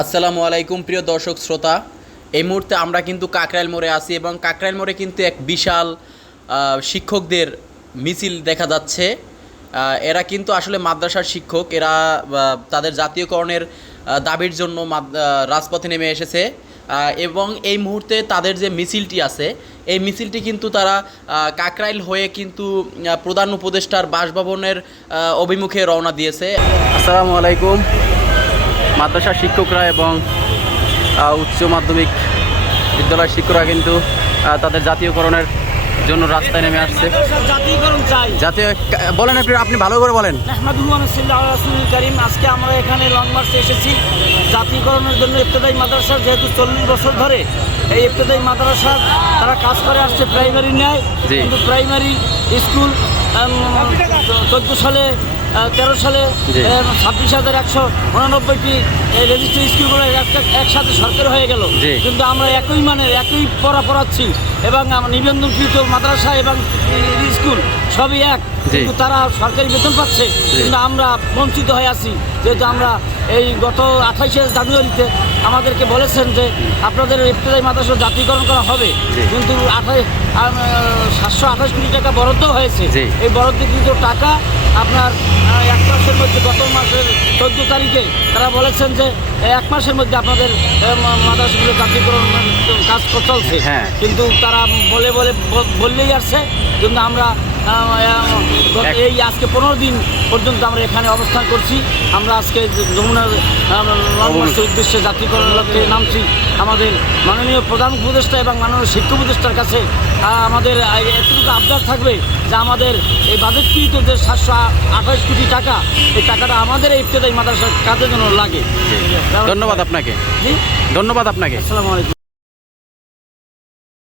আসসালামু আলাইকুম, প্রিয় দর্শক শ্রোতা। এই মুহূর্তে আমরা কিন্তু কাকরাইল মোড়ে আছি এবং কাকরাইল মোড়ে কিন্তু এক বিশাল শিক্ষকদের মিছিল দেখা যাচ্ছে। এরা কিন্তু আসলে মাদ্রাসার শিক্ষক। এরা তাদের জাতীয়করণের দাবির জন্য রাজপথে নেমে এসেছে। এবং এই মুহূর্তে তাদের যে মিছিলটি আছে, এই মিছিলটি কিন্তু তারা কাকরাইল হয়ে কিন্তু প্রধান উপদেষ্টার বাসভবনের অভিমুখে রওনা দিয়েছে। আসসালামু আলাইকুম। মাদ্রাসার শিক্ষকরা এবং উচ্চ মাধ্যমিক বিদ্যালয়ের শিক্ষকরা কিন্তু তাদের জাতীয়করণের জন্য রাস্তায় নেমে আসছে। জাতীয়করণ চাই জাতীয় বলেন আপনি আপনি ভালো করে বলেন। করিম আজকে আমরা এখানে লং মার্চে এসেছি। জাতীয়করণের জন্য ইফতেদাই মাদ্রাসা যেহেতু চল্লিশ বছর ধরে এই ইফতেদাই মাদ্রাসা তারা কাজ করে আসছে প্রাইমারি নেয়। কিন্তু প্রাইমারি স্কুল চোদ্দ সালে তেরো সালে ছাব্বিশ হাজার একশো উনানব্বইটি রেজিস্ট্রি স্কুলগুলো একসাথে সরকার হয়ে গেল। কিন্তু আমরা একই মানের একই পড়া পড়াচ্ছি এবং আমার নিবন্ধনকৃত মাদ্রাসা এবং স্কুল সবই এক। কিন্তু তারা সরকারি বেতন পাচ্ছে। কিন্তু আমরা বঞ্চিত হয়ে আছি। যেহেতু আমরা এই গত আঠাইশে জানুয়ারিতে আমাদেরকে বলেছেন যে আপনাদের ইফতেদায়ী মাদ্রাসা জাতীয়করণ করা হবে। কিন্তু আঠাশ সাতশো আঠাশ কোটি টাকা বরাদ্দ হয়েছে। এই বরাদ্দকৃত টাকা আপনার এক মাসের মধ্যে গত মাসের চোদ্দ তারিখে তারা বলেছেন যে এক মাসের মধ্যে আপনাদের মাদ্রাসগুলো জাতীয়করণ কাজ চলছে হ্যাঁ। কিন্তু তারা বলে বলে বললেই আসছে কিন্তু আমরা এই আজকে পনেরো দিন পর্যন্ত আমরা এখানে অবস্থান করছি। আমরা আজকে যমুনার উদ্দেশ্যে জাতীয়করণ লক্ষ্যে নামছি। আমাদের মাননীয় প্রধান উপদেষ্টা এবং মাননীয় শিক্ষা উপদেষ্টার কাছে আমাদের এতটুকু আবদার থাকবে যে আমাদের এই বাজেটকৃত যে সাতশো আঠাশ কোটি টাকা এই টাকাটা আমাদের এই ইফতেদায়ী মাদ্রাসার কাজের জন্য লাগে। ধন্যবাদ আপনাকে। জি। ধন্যবাদ আপনাকে। আসসালামু আলাইকুম।